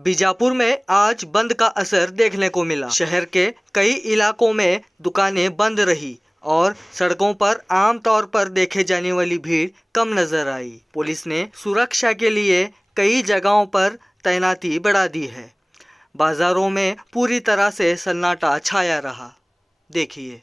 बीजापुर में आज बंद का असर देखने को मिला। शहर के कई इलाकों में दुकानें बंद रही और सड़कों पर आम तौर पर देखे जाने वाली भीड़ कम नजर आई। पुलिस ने सुरक्षा के लिए कई जगहों पर तैनाती बढ़ा दी है। बाजारों में पूरी तरह से सन्नाटा छाया रहा। देखिए।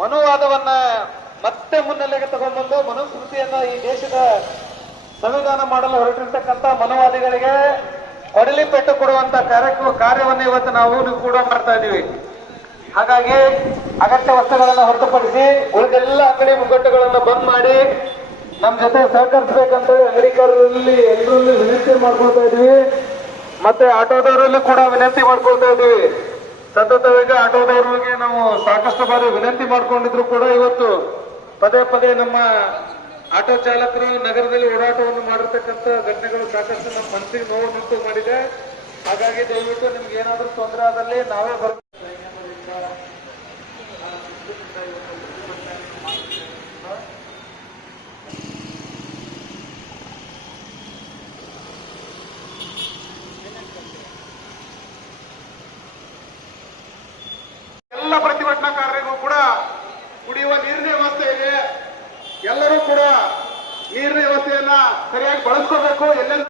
ಮನುವಾದವನ್ನ ಮತ್ತೆ ಮುನ್ನೆಲೆಗೆ ತಗೊಂಡ್ಬಂದು ಮನುಸ್ಮೃತಿಯನ್ನ ಈ ದೇಶದ ಸಂವಿಧಾನ ಮಾಡಲು ಹೊರಟಿರ್ತಕ್ಕಂಥ ಮನುವಾದಿಗಳಿಗೆ ಕೊಡಲಿ ಪೆಟ್ಟು ಕೊಡುವಂತ ಕಾರ್ಯವನ್ನು ಇವತ್ತು ನಾವು ಕೂಡ ಮಾಡ್ತಾ ಇದ್ದೀವಿ. ಹಾಗಾಗಿ ಅಗತ್ಯ ವಸ್ತುಗಳನ್ನು ಹೊರತುಪಡಿಸಿ ಉಳಿದೆಲ್ಲ ಅಂಗಡಿ ಮುಗ್ಗಟ್ಟುಗಳನ್ನು ಬಂದ್ ಮಾಡಿ ನಮ್ಮ ಜೊತೆ ಸಹಕರಿಸಬೇಕಂತ ಅಂಗಡಿಕಾರರಲ್ಲಿ ಎಲ್ಲರಲ್ಲಿ ವಿನಂತಿ ಮಾಡ್ಕೊಳ್ತಾ ಇದೀವಿ. ಮತ್ತೆ ಆಟೋದವರಲ್ಲಿ ಕೂಡ ವಿನಂತಿ ಮಾಡ್ಕೊಳ್ತಾ ಇದೀವಿ. ಸತತವಾಗಿ ಆಟೋದವರಿಗೆ ನಾವು ಸಾಕಷ್ಟು ಬಾರಿ ವಿನಂತಿ ಮಾಡ್ಕೊಂಡಿದ್ರು ಕೂಡ ಇವತ್ತು ಪದೇ ಪದೇ ನಮ್ಮ ಆಟೋ ಚಾಲಕರು ನಗರದಲ್ಲಿ ಓಡಾಟವನ್ನು ಮಾಡಿರ್ತಕ್ಕಂಥ ಘಟನೆಗಳು ಸಾಕಷ್ಟು ನಮ್ಮ ಮನಸ್ಸಿಗೆ ನೋವುಂಟು ಮಾಡಿದೆ. ಹಾಗಾಗಿ ದಯವಿಟ್ಟು ನಿಮ್ಗೆ ಏನಾದರೂ ತೊಂದರೆ ಆದಲ್ಲಿ ನಾವೇ ಬರ್ಬೇಕು. ಎಲ್ಲ ಪ್ರತಿಭಟನಾಕಾರರಿಗೂ ಕೂಡ ಕುಡಿಯುವ ನೀರಿನ ವ್ಯವಸ್ಥೆ ಇದೆ. ಎಲ್ಲರೂ ಕೂಡ ನೀರಿನ ವ್ಯವಸ್ಥೆಯನ್ನ ಸರಿಯಾಗಿ ಬಳಸ್ಕೋಬೇಕು. ಎಲ್ಲೆಲ್ಲ